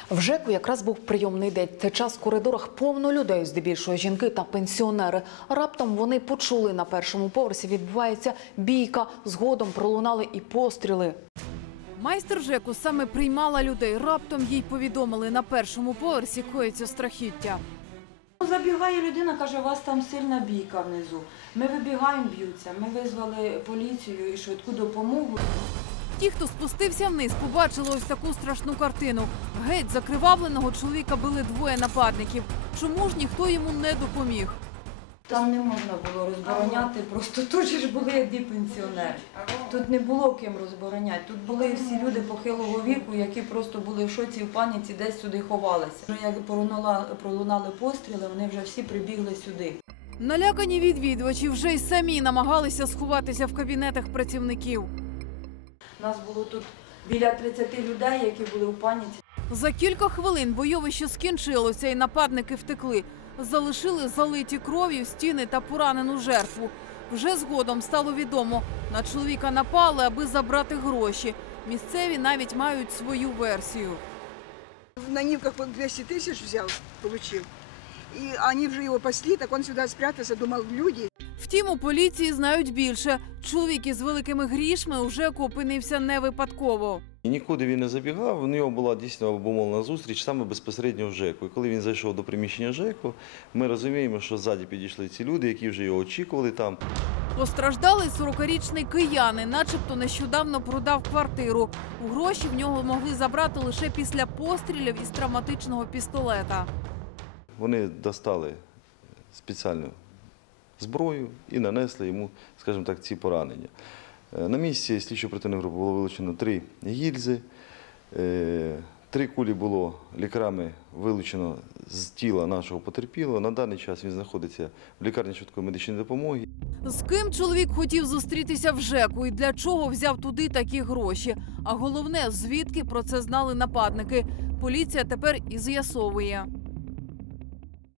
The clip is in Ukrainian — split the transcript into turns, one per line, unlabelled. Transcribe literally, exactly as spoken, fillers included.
В ЖЕКу якраз був прийомний день. Це час в коридорах повно людей, здебільшого жінки та пенсіонери. Раптом вони почули, на першому поверсі відбувається бійка. Згодом пролунали і постріли. Майстер ЖЕКу саме приймала людей. Раптом їй повідомили, на першому поверсі коїться страхіття.
Забігає людина, каже, у вас там сильна бійка внизу. Ми вибігаємо, б'ються. Ми визвали поліцію і швидку допомогу.
Ті, хто спустився вниз, побачили ось таку страшну картину. Геть закривавленого чоловіка били двоє нападників. Чому ж ніхто йому не допоміг?
Там не можна було розбороняти, просто тут ж були дві пенсіонери. Тут не було ким розбороняти. Тут були всі люди похилого віку, які просто були в шоці, в паніці, десь сюди ховалися. Як пролунали постріли, вони вже всі прибігли сюди.
Налякані відвідувачі вже й самі намагалися сховатися в кабінетах працівників.
Нас було тут біля тридцяти людей, які були в паніці.
За кілька хвилин бойовище скінчилося і нападники втекли. Залишили залиті кров'ю стіни та поранену жертву. Вже згодом стало відомо, на чоловіка напали, аби забрати гроші. Місцеві навіть мають свою версію.
На Нивках двести тысяч взял, получил. И они вже його пасли, так він сюди спрятався, думав, люди.
Втім, у поліції знають більше. Чоловік із великими грішми у ЖЕКу опинився не випадково.
І нікуди він не забігав, у нього була дійсно обумовлена зустріч саме безпосередньо в ЖЕКу. І коли він зайшов до приміщення ЖЕКу, ми розуміємо, що ззаді підійшли ці люди, які вже його очікували там.
Постраждалий сорокарічний киянин, начебто нещодавно продав квартиру. У гроші в нього могли забрати лише після пострілів із травматичного пістолета.
Вони достали спеціальну зброю і нанесли йому, скажімо так, ці поранення. На місці слідчо-оперативної групи було вилучено три гільзи, три кулі було лікарями вилучено з тіла нашого потерпілого. На даний час він знаходиться в лікарні швидкої медичної допомоги.
З ким чоловік хотів зустрітися в ЖЕКу і для чого взяв туди такі гроші? А головне, звідки про це знали нападники? Поліція тепер і з'ясовує.